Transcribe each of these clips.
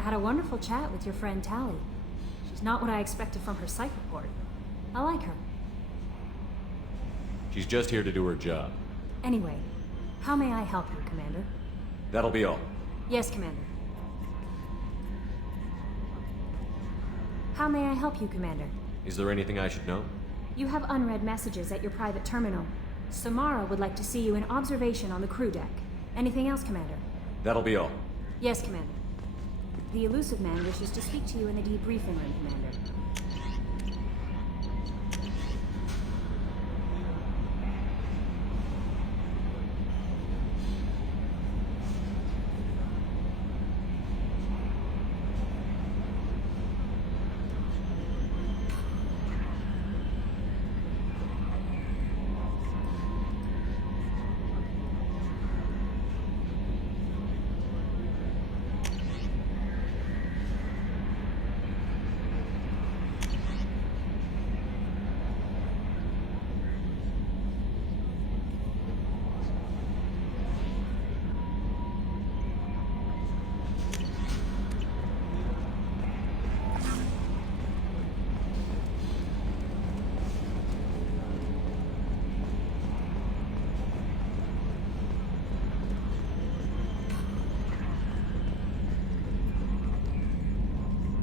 I had a wonderful chat with your friend Tally. She's not what I expected from her psych report. I like her. She's just here to do her job. Anyway, how may I help you, Commander? That'll be all. Yes, Commander. How may I help you, Commander? Is there anything I should know? You have unread messages at your private terminal. Samara would like to see you in observation on the crew deck. Anything else, Commander? That'll be all. Yes, Commander. The elusive man wishes to speak to you in the debriefing room, Commander.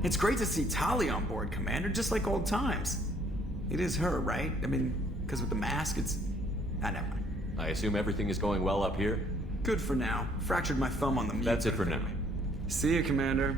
It's great to see Tali on board, Commander, just like old times. It is her, right? I mean, because with the mask, it's... Ah, never mind. I assume everything is going well up here? Good for now. Fractured my thumb on the mute. That's it for now. See you, Commander.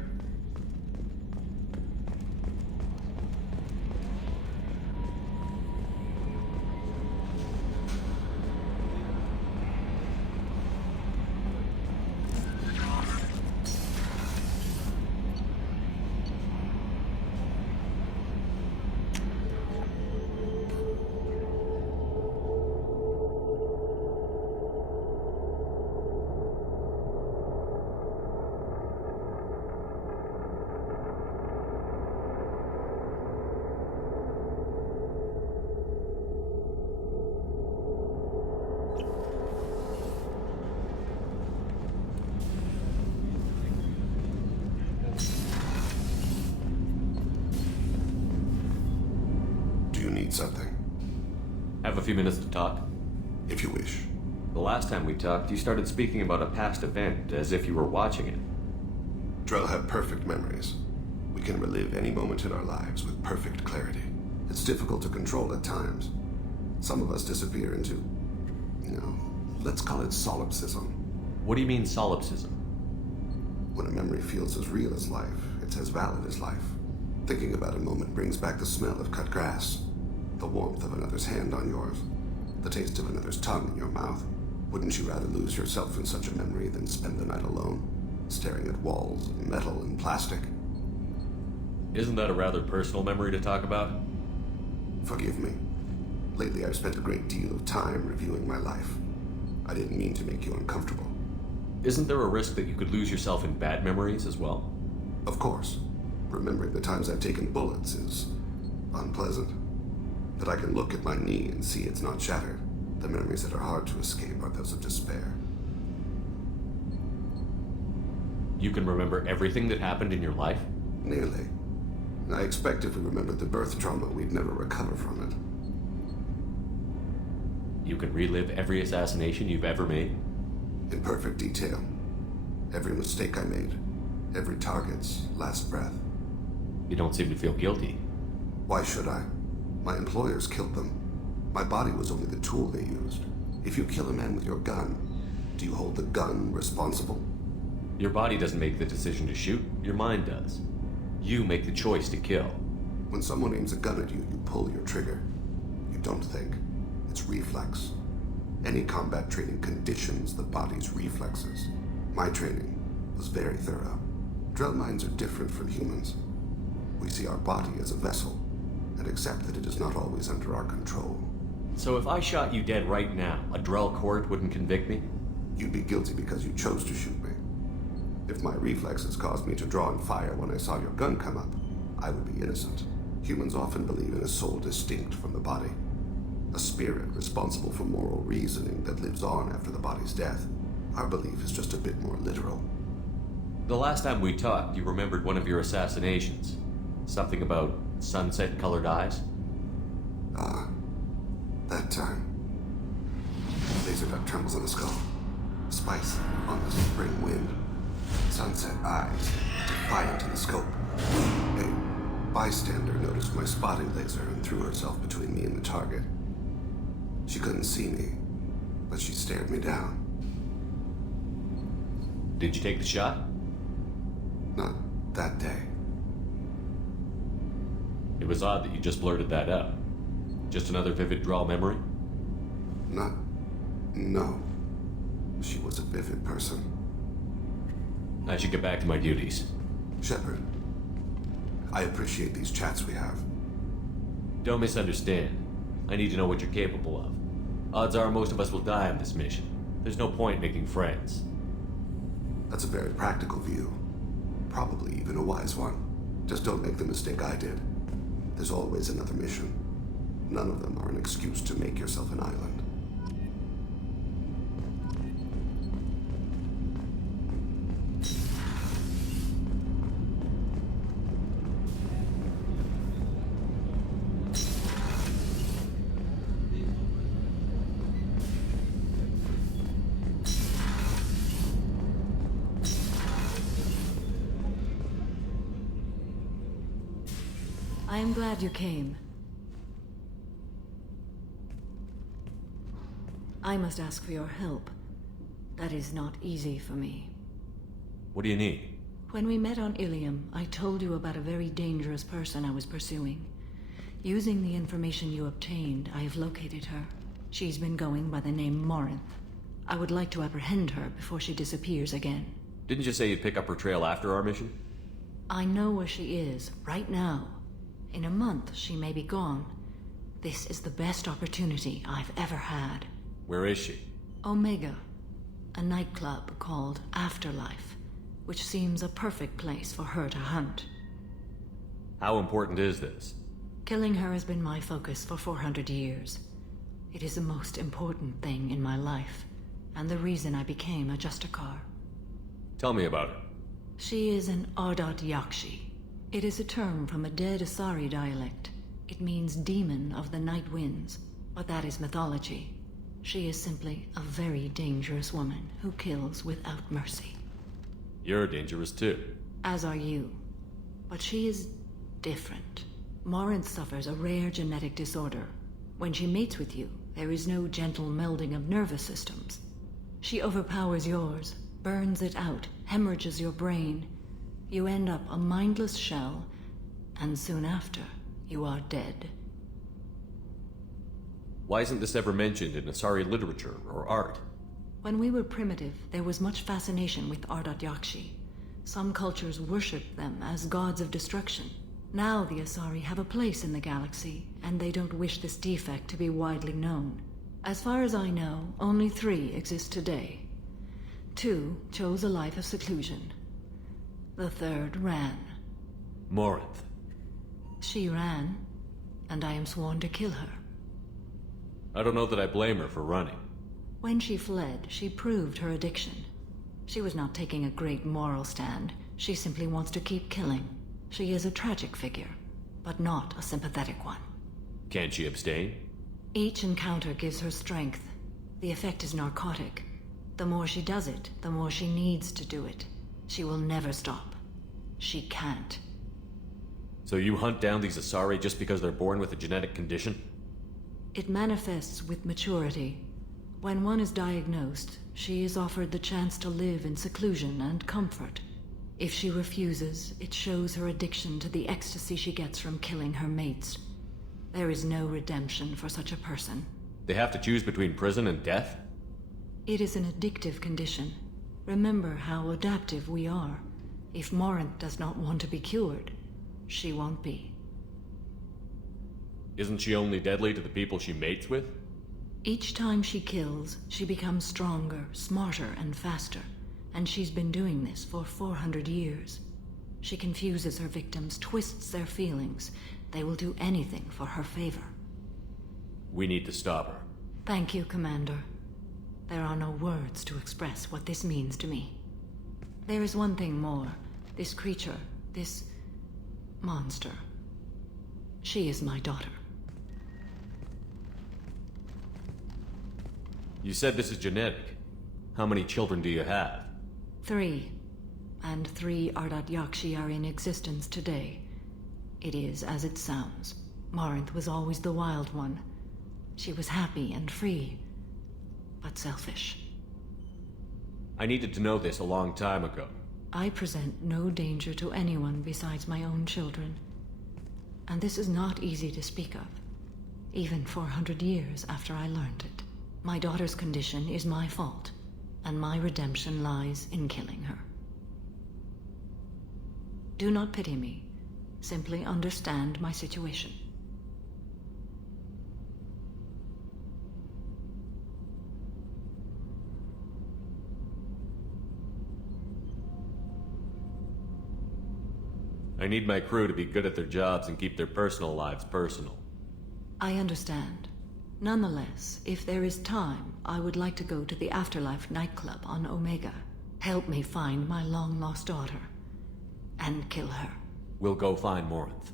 Something. Have a few minutes to talk? If you wish. The last time we talked, you started speaking about a past event, as if you were watching it. Drell have perfect memories. We can relive any moment in our lives with perfect clarity. It's difficult to control at times. Some of us disappear into, let's call it solipsism. What do you mean, solipsism? When a memory feels as real as life, it's as valid as life. Thinking about a moment brings back the smell of cut grass, the warmth of another's hand on yours, the taste of another's tongue in your mouth. Wouldn't you rather lose yourself in such a memory than spend the night alone, staring at walls of metal and plastic? Isn't that a rather personal memory to talk about? Forgive me. Lately I've spent a great deal of time reviewing my life. I didn't mean to make you uncomfortable. Isn't there a risk that you could lose yourself in bad memories as well? Of course. Remembering the times I've taken bullets is unpleasant. But I can look at my knee and see it's not shattered. The memories that are hard to escape are those of despair. You can remember everything that happened in your life? Nearly. I expect if we remembered the birth trauma, we'd never recover from it. You can relive every assassination you've ever made? In perfect detail. Every mistake I made. Every target's last breath. You don't seem to feel guilty. Why should I? My employers killed them. My body was only the tool they used. If you kill a man with your gun, do you hold the gun responsible? Your body doesn't make the decision to shoot, your mind does. You make the choice to kill. When someone aims a gun at you, you pull your trigger. You don't think. It's reflex. Any combat training conditions the body's reflexes. My training was very thorough. Drell minds are different from humans. We see our body as a vessel, and accept that it is not always under our control. So if I shot you dead right now, a Drell court wouldn't convict me? You'd be guilty because you chose to shoot me. If my reflexes caused me to draw and fire when I saw your gun come up, I would be innocent. Humans often believe in a soul distinct from the body. A spirit responsible for moral reasoning that lives on after the body's death. Our belief is just a bit more literal. The last time we talked, you remembered one of your assassinations. Something about sunset-colored eyes? That time. Laser duct trembles on the skull. Spice on the spring wind. Sunset eyes, defiant in the scope. A bystander noticed my spotting laser and threw herself between me and the target. She couldn't see me, but she stared me down. Did you take the shot? Not that day. It was odd that you just blurted that out. Just another vivid draw memory? No. She was a vivid person. I should get back to my duties. Shepard, I appreciate these chats we have. Don't misunderstand. I need to know what you're capable of. Odds are most of us will die on this mission. There's no point making friends. That's a very practical view. Probably even a wise one. Just don't make the mistake I did. There's always another mission. None of them are an excuse to make yourself an island. I am glad you came. I must ask for your help. That is not easy for me. What do you need? When we met on Ilium, I told you about a very dangerous person I was pursuing. Using the information you obtained, I have located her. She's been going by the name Morinth. I would like to apprehend her before she disappears again. Didn't you say you'd pick up her trail after our mission? I know where she is, right now. In a month, she may be gone. This is the best opportunity I've ever had. Where is she? Omega, a nightclub called Afterlife, which seems a perfect place for her to hunt. How important is this? Killing her has been my focus for 400 years. It is the most important thing in my life, and the reason I became a Justicar. Tell me about her. She is an Ardat Yakshi. It is a term from a dead Asari dialect. It means demon of the night winds, but that is mythology. She is simply a very dangerous woman who kills without mercy. You're dangerous too. As are you. But she is different. Morinth suffers a rare genetic disorder. When she mates with you, there is no gentle melding of nervous systems. She overpowers yours, burns it out, hemorrhages your brain. You end up a mindless shell, and soon after, you are dead. Why isn't this ever mentioned in Asari literature or art? When we were primitive, there was much fascination with Ardat Yakshi. Some cultures worshipped them as gods of destruction. Now the Asari have a place in the galaxy, and they don't wish this defect to be widely known. As far as I know, only 3 exist today. 2 chose a life of seclusion. The 3rd ran. Morinth. She ran, and I am sworn to kill her. I don't know that I blame her for running. When she fled, she proved her addiction. She was not taking a great moral stand. She simply wants to keep killing. She is a tragic figure, but not a sympathetic one. Can't she abstain? Each encounter gives her strength. The effect is narcotic. The more she does it, the more she needs to do it. She will never stop. She can't. So you hunt down these Asari just because they're born with a genetic condition? It manifests with maturity. When one is diagnosed, she is offered the chance to live in seclusion and comfort. If she refuses, it shows her addiction to the ecstasy she gets from killing her mates. There is no redemption for such a person. They have to choose between prison and death? It is an addictive condition. Remember how adaptive we are. If Morinth does not want to be cured, she won't be. Isn't she only deadly to the people she mates with? Each time she kills, she becomes stronger, smarter, and faster. And she's been doing this for 400 years. She confuses her victims, twists their feelings. They will do anything for her favor. We need to stop her. Thank you, Commander. There are no words to express what this means to me. There is one thing more. This creature, this monster. She is my daughter. You said this is genetic. How many children do you have? 3. And 3 Ardat Yakshi are in existence today. It is as it sounds. Marinth was always the wild one. She was happy and free, but selfish. I needed to know this a long time ago. I present no danger to anyone besides my own children. And this is not easy to speak of, even 400 years after I learned it. My daughter's condition is my fault, and my redemption lies in killing her. Do not pity me. Simply understand my situation. I need my crew to be good at their jobs and keep their personal lives personal. I understand. Nonetheless, if there is time, I would like to go to the Afterlife nightclub on Omega. Help me find my long-lost daughter. And kill her. We'll go find Morinth.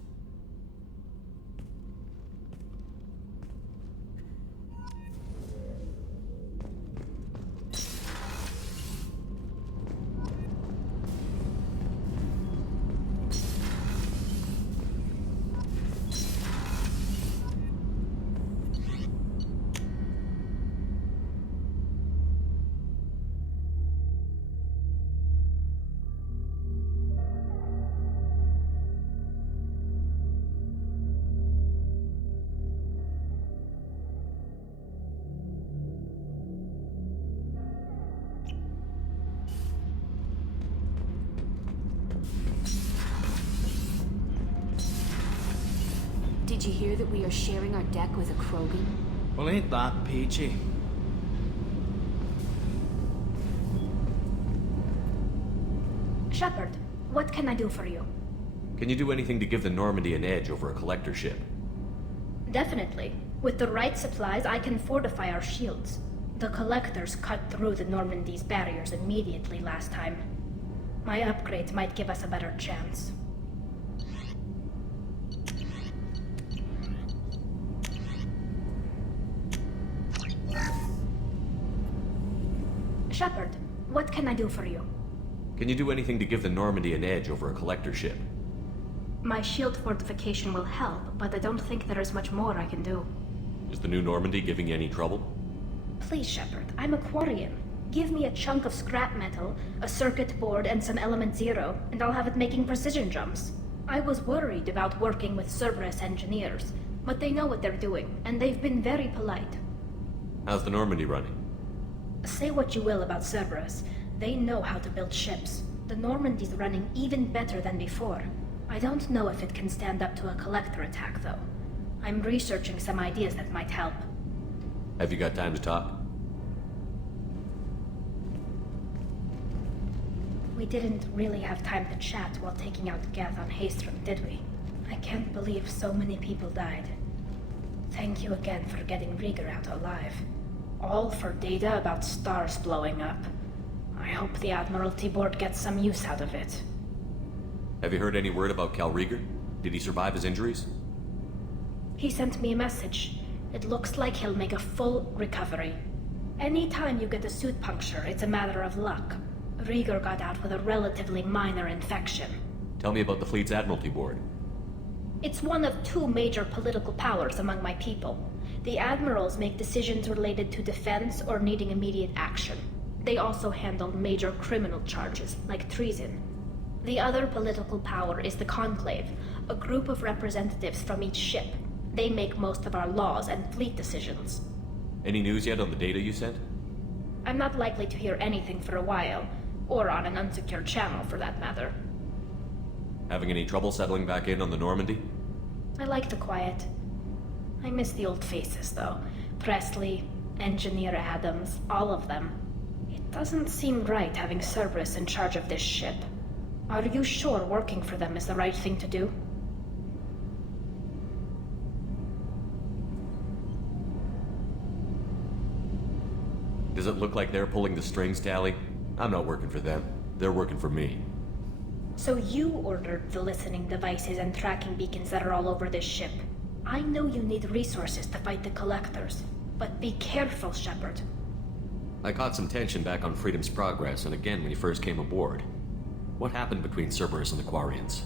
Did you hear that we are sharing our deck with a Krogan? Well, ain't that peachy? Shepard, what can I do for you? Can you do anything to give the Normady an edge over a collector ship? Definitely. With the right supplies, I can fortify our shields. The Collectors cut through the Normandy's barriers immediately last time. My upgrades might give us a better chance. Shepard, what can I do for you? Can you do anything to give the Normady an edge over a collector ship? My shield fortification will help, but I don't think there is much more I can do. Is the new Normandy giving you any trouble? Please, Shepard, I'm a Quarian. Give me a chunk of scrap metal, a circuit board, and some element zero, and I'll have it making precision jumps. I was worried about working with Cerberus engineers, but they know what they're doing, and they've been very polite. How's the Normandy running? Say what you will about Cerberus, they know how to build ships. The Normandy's running even better than before. I don't know if it can stand up to a collector attack, though. I'm researching some ideas that might help. Have you got time to talk? We didn't really have time to chat while taking out Geth on Haestrom, did we? I can't believe so many people died. Thank you again for getting Rieger out alive. All for data about stars blowing up. I hope the Admiralty Board gets some use out of it. Have you heard any word about Cal Rieger? Did he survive his injuries? He sent me a message. It looks like he'll make a full recovery. Anytime you get a suit puncture, it's a matter of luck. Rieger got out with a relatively minor infection. Tell me about the fleet's Admiralty Board. It's one of 2 major political powers among my people. The admirals make decisions related to defense or needing immediate action. They also handle major criminal charges, like treason. The other political power is the Conclave, a group of representatives from each ship. They make most of our laws and fleet decisions. Any news yet on the data you sent? I'm not likely to hear anything for a while, or on an unsecured channel for that matter. Having any trouble settling back in on the Normandy? I like the quiet. I miss the old faces, though. Presley, Engineer Adams, all of them. It doesn't seem right having Cerberus in charge of this ship. Are you sure working for them is the right thing to do? Does it look like they're pulling the strings, Tally? I'm not working for them. They're working for me. So you ordered the listening devices and tracking beacons that are all over this ship. I know you need resources to fight the Collectors, but be careful, Shepard. I caught some tension back on Freedom's Progress and again when you first came aboard. What happened between Cerberus and the Quarians?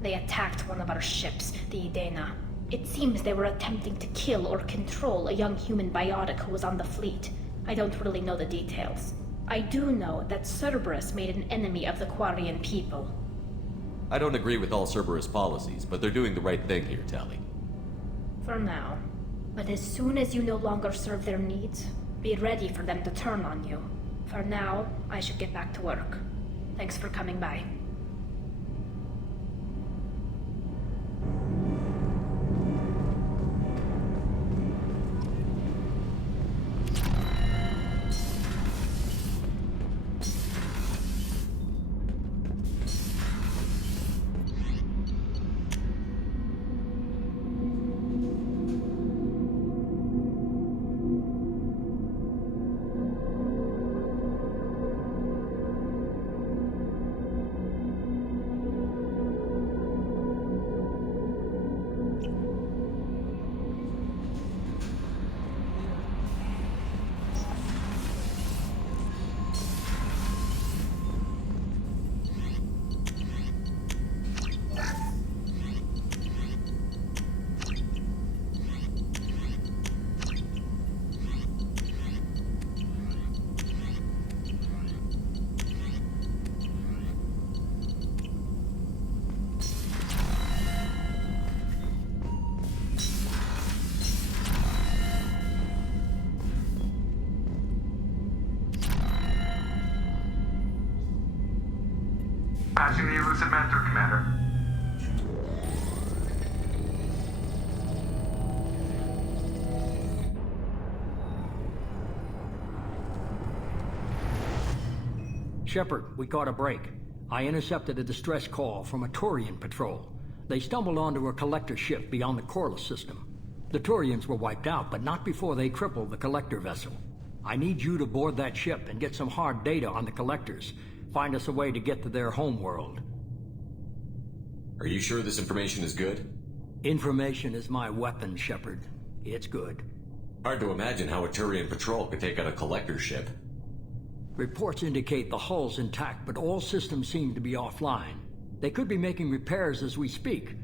They attacked one of our ships, the Edena. It seems they were attempting to kill or control a young human biotic who was on the fleet. I don't really know the details. I do know that Cerberus made an enemy of the Quarian people. I don't agree with all Cerberus policies, but they're doing the right thing here, Tali. For now. But as soon as you no longer serve their needs, be ready for them to turn on you. For now, I should get back to work. Thanks for coming by. Passing the elusive man through, Commander. Shepard, we caught a break. I intercepted a distress call from a Turian patrol. They stumbled onto a collector ship beyond the Corliss system. The Turians were wiped out, but not before they crippled the collector vessel. I need you to board that ship and get some hard data on the collectors. Find us a way to get to their homeworld. Are you sure this information is good? Information is my weapon, Shepard. It's good. Hard to imagine how a Turian patrol could take out a collector ship. Reports indicate the hull's intact, but all systems seem to be offline. They could be making repairs as we speak.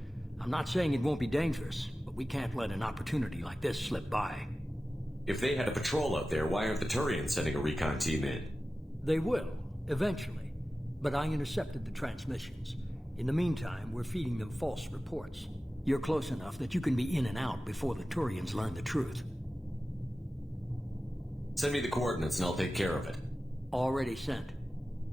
I'm not saying it won't be dangerous, but we can't let an opportunity like this slip by. If they had a patrol out there, why aren't the Turians sending a recon team in? They will, eventually. But I intercepted the transmissions. In the meantime, we're feeding them false reports. You're close enough that you can be in and out before the Turians learn the truth. Send me the coordinates and I'll take care of it. Already sent.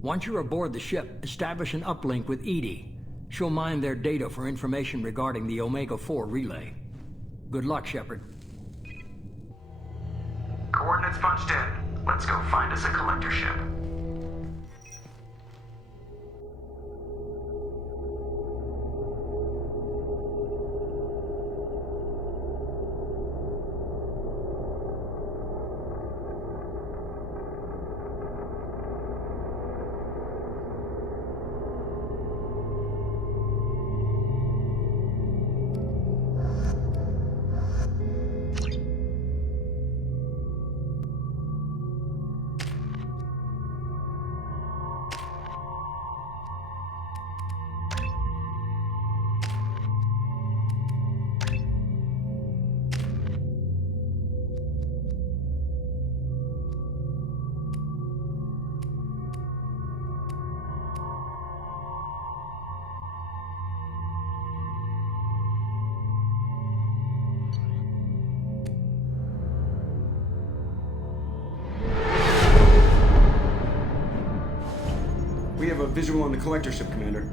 Once you're aboard the ship, establish an uplink with Edie. She'll mine their data for information regarding the Omega-4 relay. Good luck, Shepard. Coordinates punched in. Let's go find us a collector ship. We have a visual on the collector ship, Commander.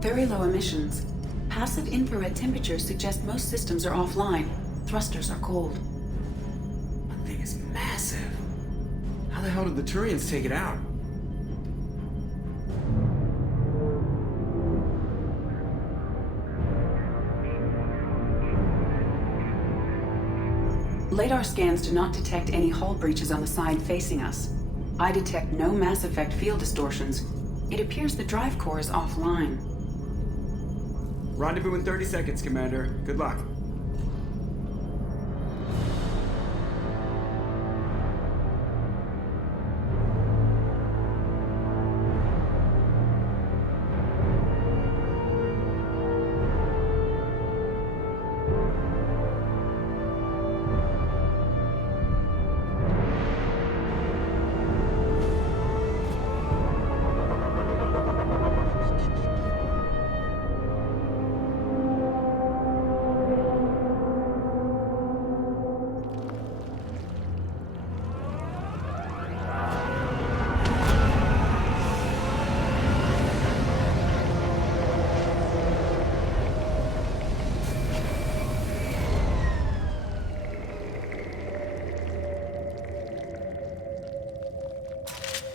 Very low emissions. Passive infrared temperatures suggest most systems are offline. Thrusters are cold. That thing is massive. How the hell did the Turians take it out? Radar scans do not detect any hull breaches on the side facing us. I detect no Mass Effect field distortions. It appears the drive core is offline. Rendezvous in 30 seconds, Commander. Good luck.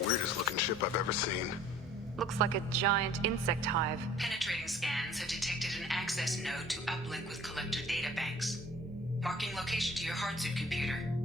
Weirdest looking ship I've ever seen. Looks like a giant insect hive. Penetrating scans have detected an access node to uplink with collector databanks. Marking location to your hardsuit computer.